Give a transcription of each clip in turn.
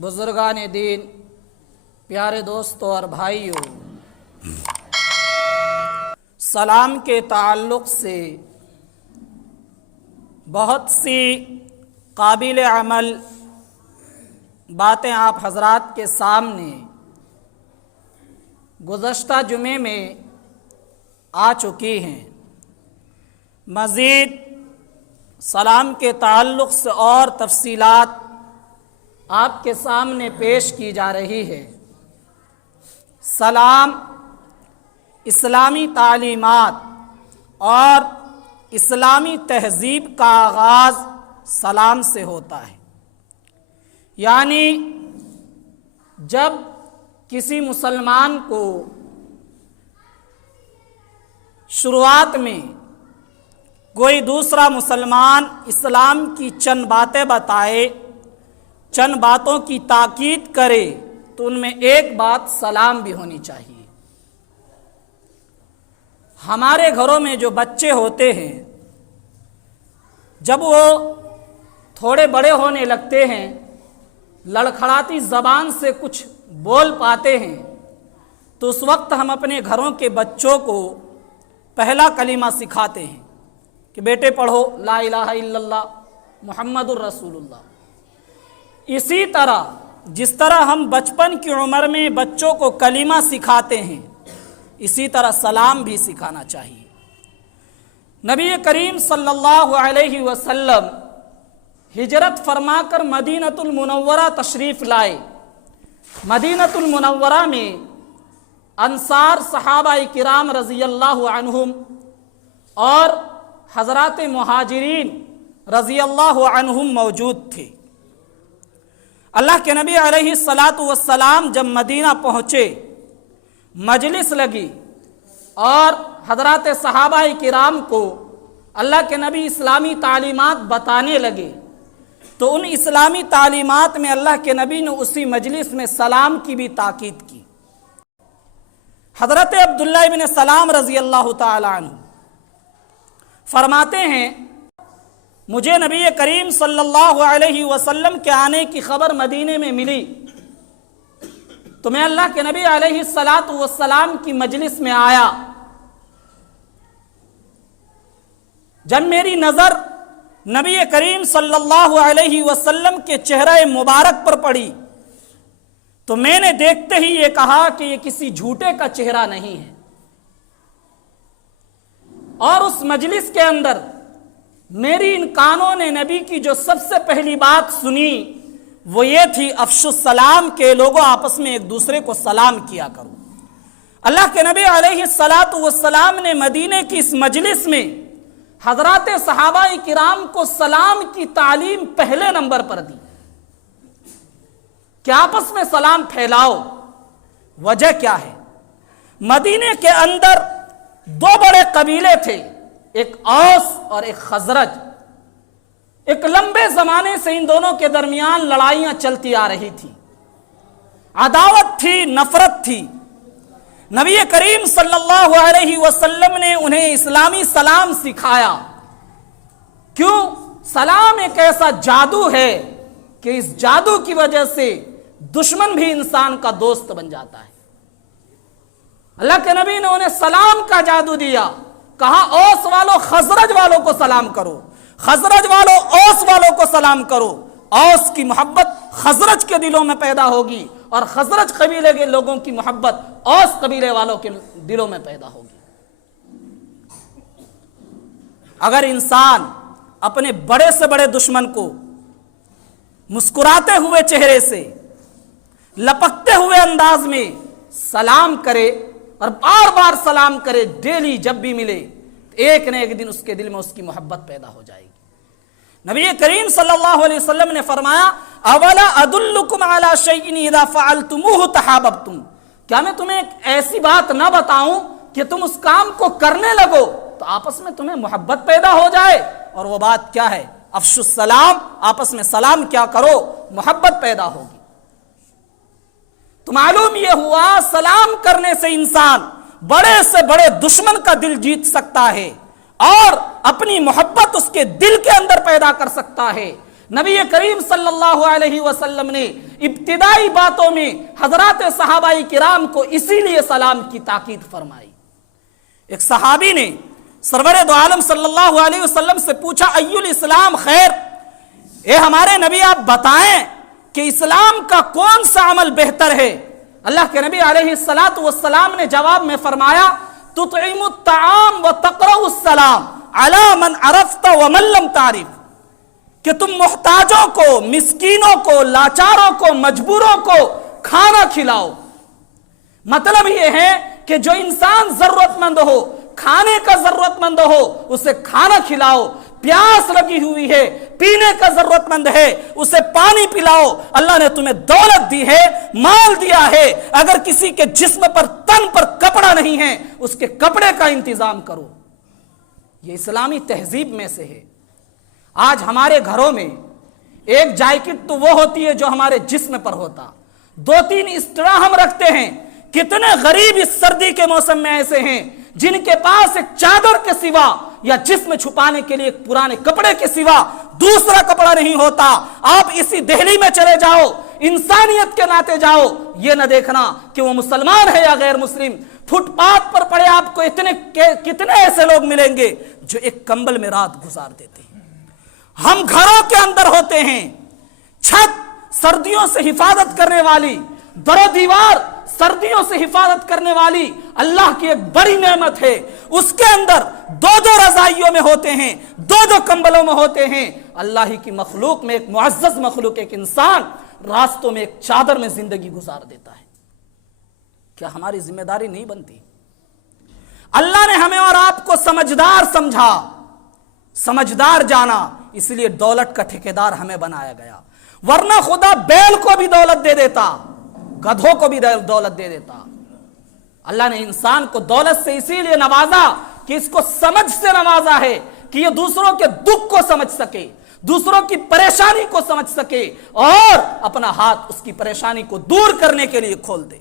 بزرگان دین، پیارے دوستوں اور بھائیوں، سلام کے تعلق سے بہت سی قابل عمل باتیں آپ حضرات کے سامنے گزشتہ جمعے میں آ چکی ہیں۔ مزید سلام کے تعلق سے اور تفصیلات آپ کے سامنے پیش کی جا رہی ہے۔ سلام اسلامی تعلیمات اور اسلامی تہذیب کا آغاز سلام سے ہوتا ہے، یعنی جب کسی مسلمان کو شروعات میں کوئی دوسرا مسلمان اسلام کی چند باتیں بتائے، چند باتوں کی تاکید کرے، تو ان میں ایک بات سلام بھی ہونی چاہیے۔ ہمارے گھروں میں جو بچے ہوتے ہیں، جب وہ تھوڑے بڑے ہونے لگتے ہیں، لڑکھڑاتی زبان سے کچھ بول پاتے ہیں، تو اس وقت ہم اپنے گھروں کے بچوں کو پہلا کلمہ سکھاتے ہیں کہ بیٹے پڑھو لا الہ الا اللہ محمد الرسول اللہ۔ اسی طرح جس طرح ہم بچپن کی عمر میں بچوں کو کلمہ سکھاتے ہیں، اسی طرح سلام بھی سکھانا چاہیے۔ نبی کریم صلی اللہ علیہ وسلم ہجرت فرما کر مدینۃ المنورہ تشریف لائے۔ مدینۃ المنورہ میں انصار صحابہ کرام رضی اللہ عنہم اور حضرات مہاجرین رضی اللہ عنہم موجود تھے۔ اللہ کے نبی علیہ السلام جب مدینہ پہنچے، مجلس لگی اور حضرات صحابہ کرام کو اللہ کے نبی اسلامی تعلیمات بتانے لگے، تو ان اسلامی تعلیمات میں اللہ کے نبی نے اسی مجلس میں سلام کی بھی تاکید کی۔ حضرت عبداللہ ابن سلام رضی اللہ تعالی عنہ فرماتے ہیں، مجھے نبی کریم صلی اللہ علیہ وسلم کے آنے کی خبر مدینے میں ملی، تو میں اللہ کے نبی علیہ السلام کی مجلس میں آیا۔ جب میری نظر نبی کریم صلی اللہ علیہ وسلم کے چہرہ مبارک پر پڑی، تو میں نے دیکھتے ہی یہ کہا کہ یہ کسی جھوٹے کا چہرہ نہیں ہے۔ اور اس مجلس کے اندر میری ان کانوں نے نبی کی جو سب سے پہلی بات سنی وہ یہ تھی، افشوا السلام، کے لوگوں آپس میں ایک دوسرے کو سلام کیا کرو۔ اللہ کے نبی علیہ السلام نے مدینے کی اس مجلس میں حضرات صحابہ کرام کو سلام کی تعلیم پہلے نمبر پر دی کہ آپس میں سلام پھیلاؤ۔ وجہ کیا ہے؟ مدینے کے اندر دو بڑے قبیلے تھے، ایک اوس اور ایک خزرج۔ ایک لمبے زمانے سے ان دونوں کے درمیان لڑائیاں چلتی آ رہی تھی، عداوت تھی، نفرت تھی۔ نبی کریم صلی اللہ علیہ وسلم نے انہیں اسلامی سلام سکھایا۔ کیوں؟ سلام ایک ایسا جادو ہے کہ اس جادو کی وجہ سے دشمن بھی انسان کا دوست بن جاتا ہے۔ اللہ کے نبی نے انہیں سلام کا جادو دیا، کہا اوس والوں خزرج والوں کو سلام کرو، خزرج والوں اوس والوں کو سلام کرو۔ اوس کی محبت خزرج کے دلوں میں پیدا ہوگی، اور خزرج قبیلے کے لوگوں کی محبت اوس قبیلے والوں کے دلوں میں پیدا ہوگی۔ اگر انسان اپنے بڑے سے بڑے دشمن کو مسکراتے ہوئے چہرے سے، لپکتے ہوئے انداز میں سلام کرے اور بار بار سلام کرے، ڈیلی جب بھی ملے، ایک نہ ایک دن اس کے دل میں اس کی محبت پیدا ہو جائے گی۔ نبی کریم صلی اللہ علیہ وسلم نے فرمایا، اولا ادلکم علی شیء اذا فعلتموہ تحاببتم، کیا میں تمہیں ایک ایسی بات نہ بتاؤں کہ تم اس کام کو کرنے لگو تو آپس میں تمہیں محبت پیدا ہو جائے؟ اور وہ بات کیا ہے؟ افشوا السلام، آپس میں سلام کیا کرو، محبت پیدا ہوگی۔ تو معلوم یہ ہوا سلام کرنے سے انسان بڑے سے بڑے دشمن کا دل جیت سکتا ہے اور اپنی محبت اس کے دل کے اندر پیدا کر سکتا ہے۔ नबी करीम सल्लल्लाहु अलैहि वसल्लम ने इब्तिदाई बातों में हजरात सहाबाई किराम को इसीलिए सलाम की ताकीद फरमाई। एक सहाबी ने सरवरे दो आलम सल्लल्लाहु अलैहि वसल्लम से पूछा, अय्युल इस्लाम खैर, ए हमारे नबी आप बताएं कि इस्लाम का कौन सा अमल बेहतर है। अल्लाह के नबी अलैहिस्सलातु वस्सलाम ने जवाब में फरमाया, तुतइमुत ताआम व तक़रउस सलाम अला मन अरफ्त व मन लम तारिफ, कि तुम मुहताजों को, मिस्कीनों को, लाचारों को, मजबूरों को खाना खिलाओ। मतलब यह है कि जो इंसान जरूरतमंद हो, खाने का जरूरतमंद हो, उसे खाना खिलाओ। प्यास लगी हुई है, पीने का जरूरतमंद है, उसे पानी पिलाओ। अल्लाह ने तुम्हें दौलत दी है, माल दिया है, अगर किसी के जिस्म पर, तन पर कपड़ा नहीं है, उसके कपड़े का इंतजाम करो। ये इस्लामी तहजीब में से है। आज हमारे घरों में एक जैकेट तो वो होती है जो हमारे जिस्म पर होता, 2-3 इस्त्रा हम रखते हैं। कितने गरीब इस सर्दी के मौसम में ऐसे हैं जिनके पास एक चादर के सिवा या जिस्म छुपाने के लिए एक पुराने कपड़े के सिवा दूसरा कपड़ा नहीं होता। आप इसी दिल्ली में चले जाओ, इंसानियत के नाते जाओ, ये न देखना कि वो मुसलमान है या गैर मुस्लिम। फुटपाथ पर पड़े आपको कितने ऐसे लोग मिलेंगे जो एक कंबल में रात गुजार देते हैं। हम घरों के अंदर होते हैं, छत सर्दियों से हिफाजत करने वाली, दरो दीवार सर्दियों से हिफाजत करने वाली अल्लाह की एक बड़ी नेमत है। उसके अंदर 2-2 रजाइयों में होते हैं, 2-2 कंबलों में होते हैं। अल्लाह ही की मखलूक में एक मुअज़्ज़ज़ मखलूक, एक इंसान रास्तों में एक चादर में जिंदगी गुजार देता है। क्या हमारी जिम्मेदारी नहीं बनती? अल्लाह ने हमें और आपको समझदार समझा, समझदार जाना, इसलिए दौलत का ठेकेदार हमें बनाया गया। वरना खुदा बैल को भी दौलत दे देता, गधों को भी दौलत दे देता। अल्लाह ने इंसान को दौलत से इसीलिए नवाजा कि इसको समझ से नवाजा है कि ये दूसरों के दुख को समझ सके, दूसरों की परेशानी को समझ सके और अपना हाथ उसकी परेशानी को दूर करने के लिए खोल दे।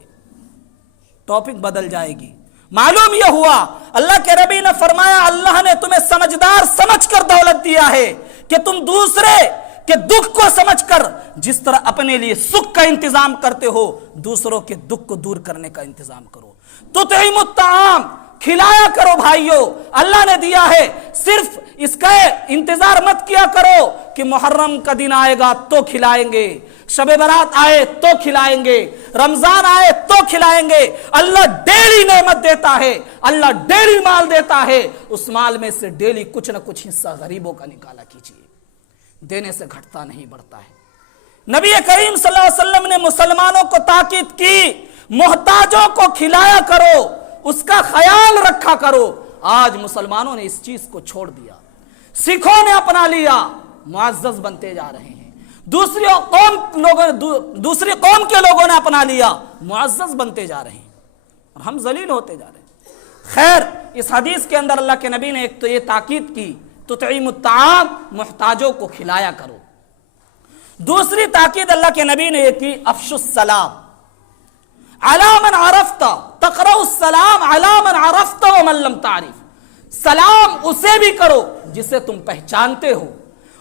टॉपिक बदल जाएगी। मालूम यह हुआ, अल्लाह के नबी ने फरमाया, अल्लाह ने तुम्हें समझदार समझकर दौलत दिया है कि तुम दूसरे के दुख को समझकर जिस तरह अपने लिए सुख का इंतजाम करते हो, दूसरों के दुख को दूर करने का इंतजाम करो। तुतइमुत ताआम, खिलाया करो भाइयों। अल्लाह ने दिया है, सिर्फ इसका इंतजार मत किया करो कि मुहर्रम का दिन आएगा तो खिलाएंगे, शबे बारात आए तो खिलाएंगे, रमजान आए तो खिलाएंगे। अल्लाह डेली नेमत देता है, अल्लाह डेली माल देता है। उस माल में से डेली कुछ न कुछ हिस्सा गरीबों का निकाला कीजिए। देने से घटता नहीं, बढ़ता है। नबी करीम सल्लल्लाहु अलैहि वसल्लम ने मुसलमानों को ताकीद की, मोहताजों को खिलाया करो, उसका ख्याल रखा करो। आज मुसलमानों ने इस चीज को छोड़ दिया, सिखों ने अपना लिया, मुअज़्ज़ज़ बनते जा रहे हैं। दूसरी कौम के लोगों ने अपना लिया, मुअज़्ज़ज़ बनते जा रहे हैं और हम जलील होते जा रहे हैं। खैर, इस हदीस के अंदर अल्लाह के नबी ने एक तो ये ताकीद की, तुतइमुत ताआम, मुहताजों को खिलाया करो। दूसरी ताकीद अल्लाह के नबी ने की, अफ़शुस सलाम अला मन अरफ्त तक़रउस सलाम अला मन अरफ्त व मन लम तारिफ। सलाम उसे भी करो जिसे तुम पहचानते हो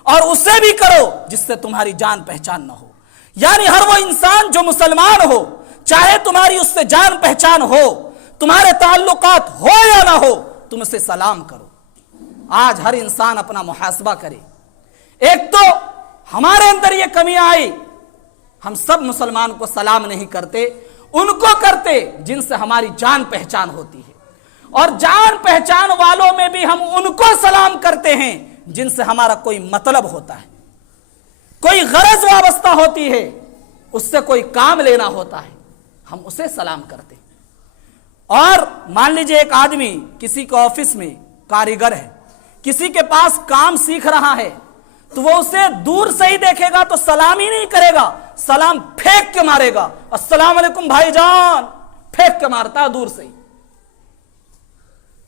और उसे भी करो जिससे तुम्हारी जान पहचान न हो। यानी हर वो इंसान जो मुसलमान हो, चाहे तुम्हारी उससे जान पहचान हो, तुम्हारे ताल्लुकात हो या ना हो, तुम उसे सलाम करो। आज हर इंसान अपना मुहासबा करे। एक तो हमारे अंदर यह कमी आई, हम सब मुसलमान को सलाम नहीं करते, उनको करते जिनसे हमारी जान पहचान होती है, और जान पहचान वालों में भी हम उनको सलाम करते हैं जिनसे हमारा कोई मतलब होता है, कोई गरज वाबस्ता होती है, उससे कोई काम लेना होता है, हम उसे सलाम करते हैं। और मान लीजिए एक आदमी किसी के ऑफिस में कारीगर है, किसी के पास काम सीख रहा है, तो वो उसे दूर से ही देखेगा तो सलाम ही नहीं करेगा, सलाम फेंक के मारेगा। अस्सलाम वालेकुम भाईजान, फेंक के मारता है दूर से ही।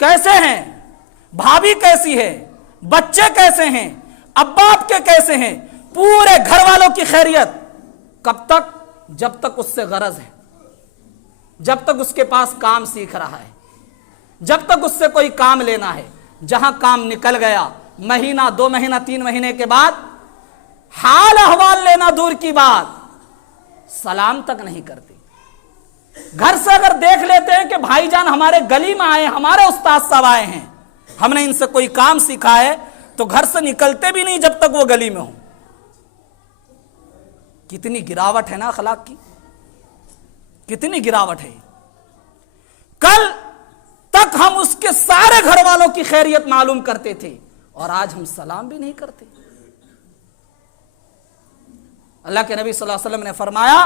कैसे हैं, भाभी कैसी है, बच्चे कैसे हैं, अब्बा आपके कैसे हैं, पूरे घर वालों की खैरियत। कब तक? जब तक उससे गरज है, जब तक उसके पास काम सीख रहा है, जब तक उससे कोई काम लेना है। जहां काम निकल गया, महीना 2 महीना 3 महीने के बाद हाल अहवाल लेना दूर की बात, सलाम तक नहीं करते। घर से अगर देख लेते हैं कि भाईजान हमारे गली में आए, हमारे उस्ताद साहब आए हैं, हमने इनसे कोई काम सीखा है, तो घर से निकलते भी नहीं जब तक वो गली में हो। कितनी गिरावट है ना अखलाक की, कितनी गिरावट है। कल तक हम उसके सारे घर वालों की खैरियत मालूम करते थे और आज हम सलाम भी नहीं करते। अल्लाह के नबी सल्लल्लाहु अलैहि वसल्लम ने फरमाया,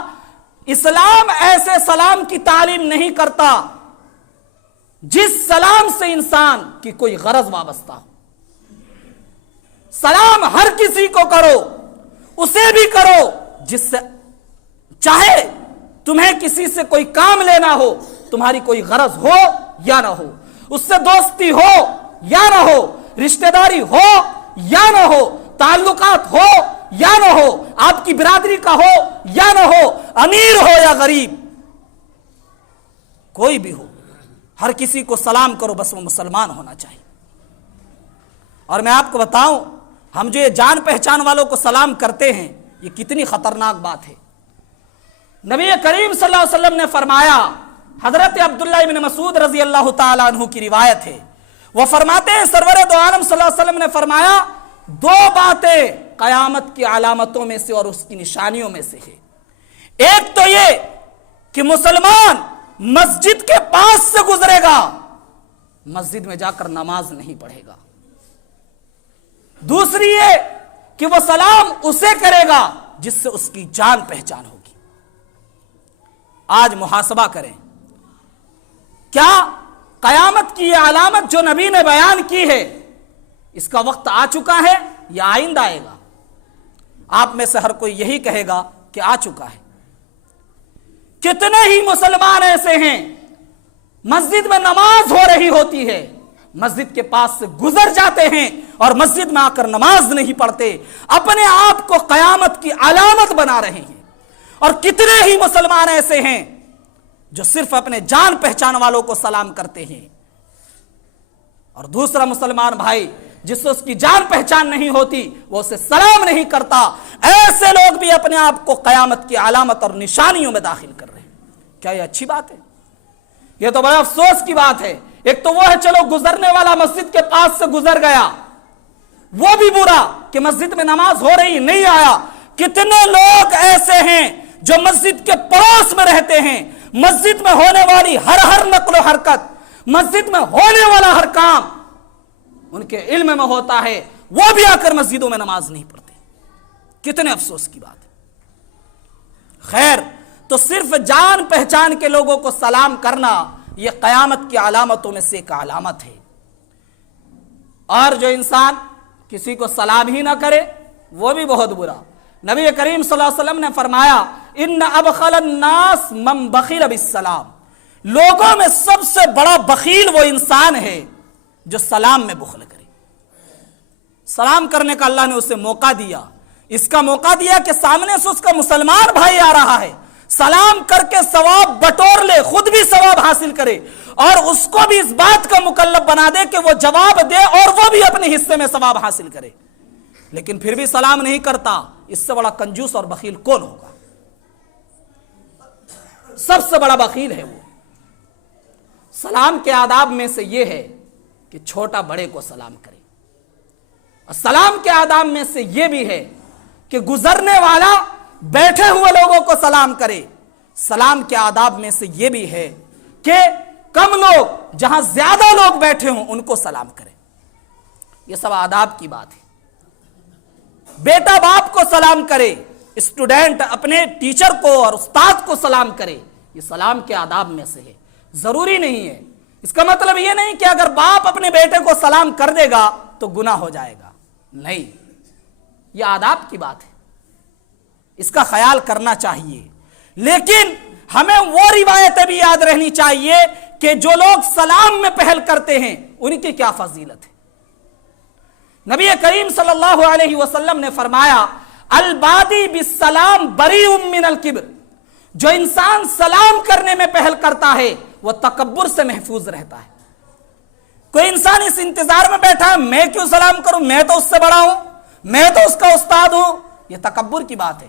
इस्लाम ऐसे सलाम की तालीम नहीं करता जिस सलाम से इंसान की कोई गरज वाबस्ता हो। सलाम हर किसी को करो, उसे भी करो जिससे, चाहे तुम्हें किसी से कोई काम लेना हो, तुम्हारी कोई गरज हो या ना हो, उससे दोस्ती हो या ना हो, रिश्तेदारी हो या ना हो, ताल्लुकात हो या ना हो, आपकी बिरादरी का हो या ना हो, अमीर हो या गरीब, कोई भी हो, हर किसी को सलाम करो, बस वो मुसलमान होना चाहिए। और मैं आपको बताऊं, हम जो ये जान पहचान वालों को सलाम करते हैं, ये कितनी खतरनाक बात है। नबी करीम सल्लल्लाहु अलैहि वसल्लम ने फरमाया, हजरत अब्दुल्लाह इब्न मसूद रजी अल्लाह ताला अन्हु की रिवायत है, वो फरमाते हैं सरवर दो आलम सल्लल्लाहु अलैहि वसल्लम ने फरमाया, दो बातें कयामत की अलामतों में से और उसकी निशानियों में से है। एक तो ये कि मुसलमान मस्जिद के पास से गुजरेगा, मस्जिद में जाकर नमाज नहीं पढ़ेगा। दूसरी ये कि वो सलाम उसे करेगा जिससे उसकी जान पहचान होगी। आज मुहासबा करें, क्या कयामत की ये अलामत जो नबी ने बयान की है, इसका वक्त आ चुका है या आइंदा आएगा? आप में से हर कोई यही कहेगा कि आ चुका है। कितने ही मुसलमान ऐसे हैं, मस्जिद में नमाज हो रही होती है, मस्जिद के पास से गुजर जाते हैं और मस्जिद में आकर नमाज नहीं पढ़ते, अपने आप को कयामत की अलामत बना रहे हैं। और कितने ही मुसलमान ऐसे हैं जो सिर्फ अपने जान पहचान वालों को सलाम करते हैं, और दूसरा मुसलमान भाई जिससे उसकी जान पहचान नहीं होती, वो उसे सलाम नहीं करता। ऐसे लोग भी अपने आप को कयामत की अलामत और निशानियों में दाखिल कर रहे हैं। क्या ये अच्छी बात है? ये तो बड़ा अफसोस की बात है। एक तो वो है, चलो गुजरने वाला मस्जिद के पास से गुजर गया, वो भी बुरा कि मस्जिद में नमाज हो रही नहीं आया। कितने लोग ऐसे हैं जो मस्जिद के पड़ोस में रहते हैं, मस्जिद में होने वाली हर नक्ल हरकत, मस्जिद में होने वाला हर काम उनके इल्म में होता है, वो भी आकर मस्जिदों में नमाज नहीं पढ़ते। कितने अफसोस की बात है। खैर, तो सिर्फ जान पहचान के लोगों को सलाम करना यह कयामत की अलामतों में से एक अलामत है। और जो इंसान किसी को सलाम ही ना करे, वो भी बहुत बुरा। नबी करीम सल्लल्लाहु अलैहि वसल्लम ने फरमाया, इन्न अबखलन नास मन बखिल बिस्सलाम, लोगों में सबसे बड़ा बखील वो इंसान है जो सलाम में बुखल करे। सलाम करने का अल्लाह ने उसे मौका दिया, इसका मौका दिया कि सामने से उसका मुसलमान भाई आ रहा है, सलाम करके सवाब बटोर ले, खुद भी सवाब हासिल करे और उसको भी इस बात का मुकल्लफ बना दे कि वो जवाब दे और वो भी अपने हिस्से में सवाब हासिल करे। लेकिन फिर भी सलाम नहीं करता, इससे बड़ा कंजूस और बखील कौन होगा? सबसे बड़ा बखील है वो। सलाम के आदाब में से ये है कि छोटा बड़े को सलाम करे, और सलाम के आदाब में से ये भी है कि गुजरने वाला बैठे हुए लोगों को सलाम करे। सलाम के आदाब में से ये भी है कि कम लोग, जहां ज्यादा लोग बैठे हों, उनको सलाम करे। ये सब आदाब की बात है। बेटा बाप को सलाम करे, स्टूडेंट अपने टीचर को और उस्ताद को सलाम करे, ये सलाम के आदाब में से है। जरूरी नहीं है, इसका मतलब ये नहीं कि अगर बाप अपने बेटे को सलाम कर देगा तो गुनाह हो जाएगा, नहीं, यह आदाब की बात है, इसका ख्याल करना चाहिए। लेकिन हमें वो रिवायतें भी याद रहनी चाहिए कि जो लोग सलाम में पहल करते हैं उनकी क्या फजीलत है। नबी करीम सल्लल्लाहु अलैहि वसल्लम ने फरमाया, अल-बादी बिस्सलाम बरीउम मिनल किब्र, जो इंसान सलाम करने में पहल करता है वह तकब्बुर से महफूज रहता है। कोई इंसान इस इंतजार में बैठा है, मैं क्यों सलाम करूं, मैं तो उससे बड़ा हूं, मैं तो उसका उस्ताद हूं, یہ تکبر کی بات ہے.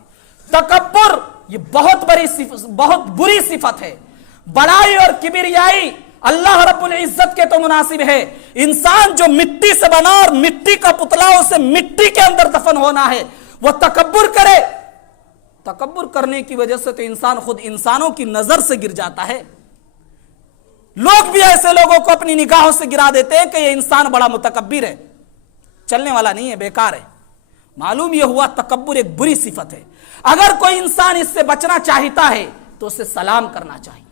تکبر یہ بہت بری صفت ہے. بڑائی اور کبریائی اللہ رب العزت کے تو مناسب ہے. انسان جو مٹی سے بنا اور مٹی کا پتلا اسے مٹی کے اندر دفن ہونا ہے، وہ تکبر کرے. تکبر کرنے کی وجہ سے تو انسان خود انسانوں کی نظر سے گر جاتا ہے. لوگ بھی ایسے لوگوں کو اپنی نگاہوں سے گرا دیتے ہیں کہ یہ انسان بڑا متکبر ہے، چلنے والا نہیں ہے، بیکار ہے. معلوم یہ ہوا تکبر ایک بری صفت ہے. اگر کوئی انسان اس سے بچنا چاہتا ہے تو اسے سلام کرنا چاہیے.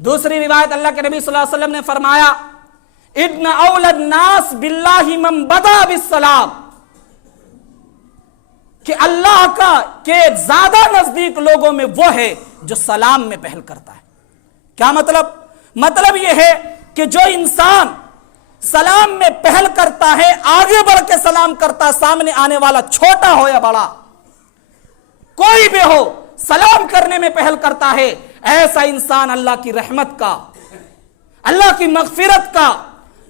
دوسری روایت اللہ کے نبی صلی اللہ علیہ وسلم نے فرمایا ابن اولد الناس باللہ من بدا بالسلام، کہ اللہ کا کہ زیادہ نزدیک لوگوں میں وہ ہے جو سلام میں پہل کرتا ہے. کیا مطلب یہ ہے کہ جو انسان سلام میں پہل کرتا ہے، آگے بڑھ کے سلام کرتا ہے، سامنے آنے والا چھوٹا ہو یا بڑا کوئی بھی ہو، سلام کرنے میں پہل کرتا ہے، ایسا انسان اللہ کی رحمت کا، اللہ کی مغفرت کا،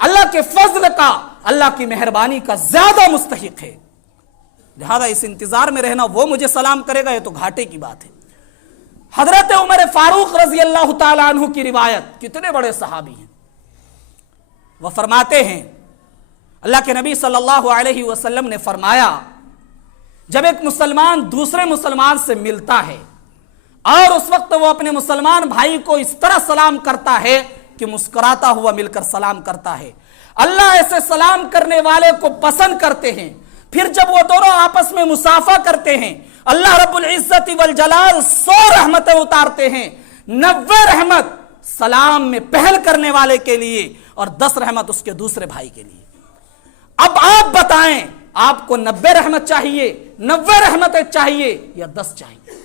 اللہ کے فضل کا، اللہ کی مہربانی کا زیادہ مستحق ہے. لہذا اس انتظار میں رہنا وہ مجھے سلام کرے گا، یہ تو گھاٹے کی بات ہے. حضرت عمر فاروق رضی اللہ تعالیٰ عنہ کی روایت، کتنے بڑے صحابی ہیں. وہ فرماتے ہیں اللہ کے نبی صلی اللہ علیہ وسلم نے فرمایا جب ایک مسلمان دوسرے مسلمان سے ملتا ہے اور اس وقت وہ اپنے مسلمان بھائی کو اس طرح سلام کرتا ہے کہ مسکراتا ہوا مل کر سلام کرتا ہے، اللہ ایسے سلام کرنے والے کو پسند کرتے ہیں. پھر جب وہ دونوں آپس میں مصافحہ کرتے ہیں، اللہ رب العزت والجلال 100 رحمتیں اتارتے ہیں. 90 رحمت سلام میں پہل کرنے والے کے لیے اور 10 رحمت اس کے دوسرے بھائی کے لیے. اب آپ بتائیں آپ کو 90 رحمت چاہیے، 90 رحمتیں چاہیے یا 10 چاہیے؟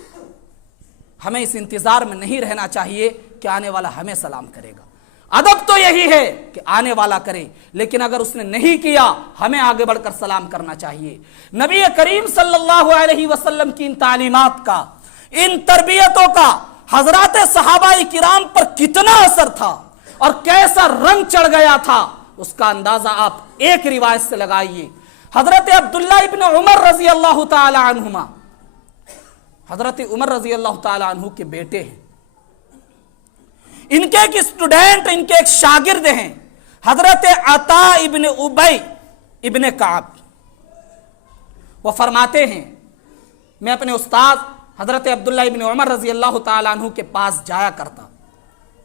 ہمیں اس انتظار میں نہیں رہنا چاہیے کہ آنے والا ہمیں سلام کرے گا. ادب تو یہی ہے کہ آنے والا کرے، لیکن اگر اس نے نہیں کیا ہمیں آگے بڑھ کر سلام کرنا چاہیے. نبی کریم صلی اللہ علیہ وسلم کی ان تعلیمات کا، ان تربیتوں کا حضرات صحابہ کرام پر کتنا اثر تھا اور کیسا رنگ چڑھ گیا تھا، اس کا اندازہ آپ ایک روایت سے لگائیے. حضرت عبداللہ ابن عمر رضی اللہ تعالی عنہما، حضرت عمر رضی اللہ تعالی عنہ کے بیٹے ہیں، ان کے ایک اسٹوڈنٹ، ان کے ایک شاگرد ہیں حضرت عطا ابن ابی ابن کعب. وہ فرماتے ہیں میں اپنے استاد حضرت عبداللہ ابن عمر رضی اللہ تعالیٰ عنہ کے پاس جایا کرتا،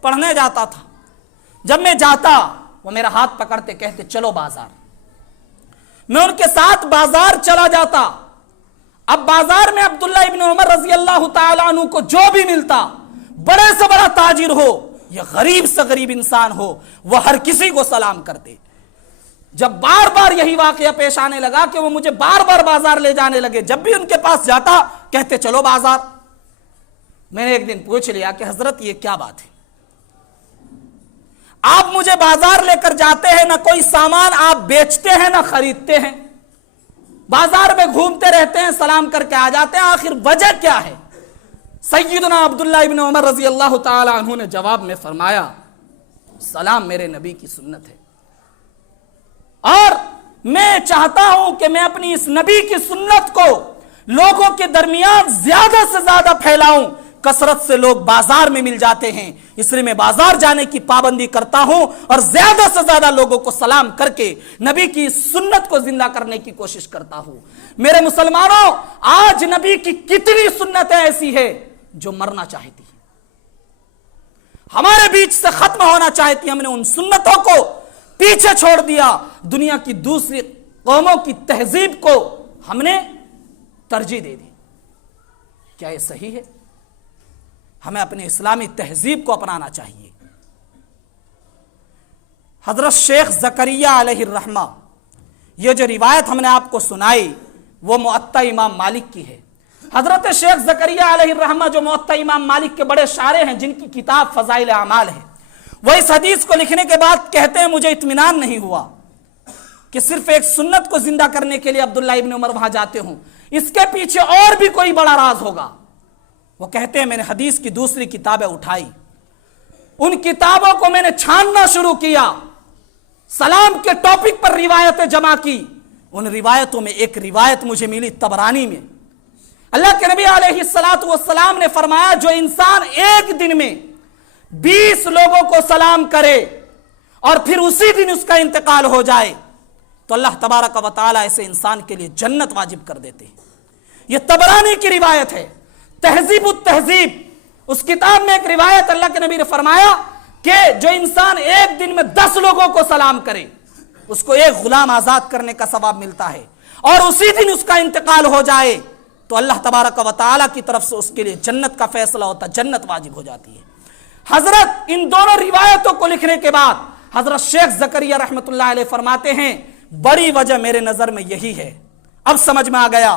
پڑھنے جاتا تھا. جب میں جاتا وہ میرا ہاتھ پکڑتے کہتے چلو بازار. میں ان کے ساتھ بازار چلا جاتا. اب بازار میں عبداللہ ابن عمر رضی اللہ تعالیٰ عنہ کو جو بھی ملتا، بڑے سے بڑا تاجر ہو یا غریب سے غریب انسان ہو، وہ ہر کسی کو سلام کرتے. جب بار بار یہی واقعہ پیش آنے لگا کہ وہ مجھے بار بار بازار لے جانے لگے، جب بھی ان کے پاس جاتا کہتے چلو بازار. میں نے ایک دن پوچھ لیا کہ حضرت یہ کیا بات ہے، آپ مجھے بازار لے کر جاتے ہیں، نہ کوئی سامان آپ بیچتے ہیں نہ خریدتے ہیں، بازار میں گھومتے رہتے ہیں، سلام کر کے آ جاتے ہیں، آخر وجہ کیا ہے؟ سیدنا عبداللہ ابن عمر رضی اللہ تعالی عنہ نے جواب میں فرمایا سلام میرے نبی کی سنت ہے، اور میں چاہتا ہوں کہ میں اپنی اس نبی کی سنت کو لوگوں کے درمیان زیادہ سے زیادہ پھیلاؤں. کثرت سے لوگ بازار میں مل جاتے ہیں، اس لیے میں بازار جانے کی پابندی کرتا ہوں اور زیادہ سے زیادہ لوگوں کو سلام کر کے نبی کی سنت کو زندہ کرنے کی کوشش کرتا ہوں. میرے مسلمانوں، آج نبی کی کتنی سنتیں ایسی ہے جو مرنا چاہتی ہیں، ہمارے بیچ سے ختم ہونا چاہتی. ہم نے ان سنتوں کو پیچھے چھوڑ دیا، دنیا کی دوسری قوموں کی تہذیب کو ہم نے ترجیح دے دی. کیا یہ صحیح ہے؟ ہمیں اپنے اسلامی تہذیب کو اپنانا چاہیے. حضرت شیخ زکریا علیہ الرحمہ، یہ جو روایت ہم نے آپ کو سنائی وہ موطا امام مالک کی ہے. حضرت شیخ زکریا علیہ الرحمہ جو موطا امام مالک کے بڑے شارح ہیں، جن کی کتاب فضائل اعمال ہے، وہ اس حدیث کو لکھنے کے بعد کہتے ہیں مجھے اطمینان نہیں ہوا کہ صرف ایک سنت کو زندہ کرنے کے لیے عبداللہ ابن عمر وہاں جاتے ہوں، اس کے پیچھے اور بھی کوئی بڑا راز ہوگا. وہ کہتے ہیں میں نے حدیث کی دوسری کتابیں اٹھائی، ان کتابوں کو میں نے چھاننا شروع کیا، سلام کے ٹاپک پر روایتیں جمع کی. ان روایتوں میں ایک روایت مجھے ملی طبرانی میں، اللہ کے نبی अलैहिस्सलातु वस्सलाम ने फरमाया, जो इंसान एक दिन में 20 लोगों को सलाम करे और फिर उसी दिन उसका इंतकाल हो जाए तो अल्लाह तबारक व तआला ऐसे इंसान के लिए जन्नत वाजिब कर देते हैं। यह तबरानी की रिवायत है, तहजीब उत तहजीब उस किताब में एक रिवायत अल्लाह के नबी ने फरमाया कि जो इंसान एक दिन में 10 लोगों को सलाम करे उसको एक गुलाम आजाद करने का सवाब मिलता है, और उसी दिन उसका इंतकाल हो जाए तो अल्लाह तबारक व तआला की तरफ से उसके लिए जन्नत का फैसला होता, जन्नत वाजिब हो जाती है। हजरत इन दोनों रिवायतों को लिखने के बाद हजरत शेख जकरिया रहमतुल्लाह अलैह फरमाते हैं, बड़ी वजह मेरे नजर में यही है, अब समझ में आ गया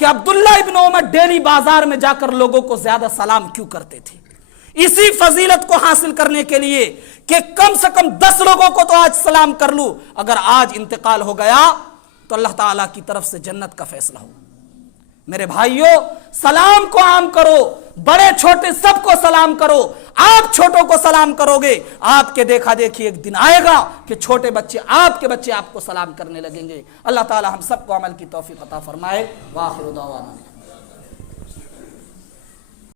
कि अब्दुल्ला इब्न उमर डेली बाजार में जाकर लोगों को ज्यादा सलाम क्यों करते थे। इसी फजीलत को हासिल करने के लिए कि कम से कम 10 लोगों को तो आज सलाम कर लूं, अगर आज इंतकाल हो गया तो अल्लाह ताला की तरफ से जन्नत का फैसला हो। मेरे भाइयों, सलाम को आम करो, बड़े छोटे सबको सलाम करो। आप छोटों को सलाम करोगे, आपके देखा देखी एक दिन आएगा कि छोटे बच्चे आपको सलाम करने लगेंगे। अल्लाह ताला हम सबको अमल की तौफीक अता फरमाए। व आखिरु दावाना।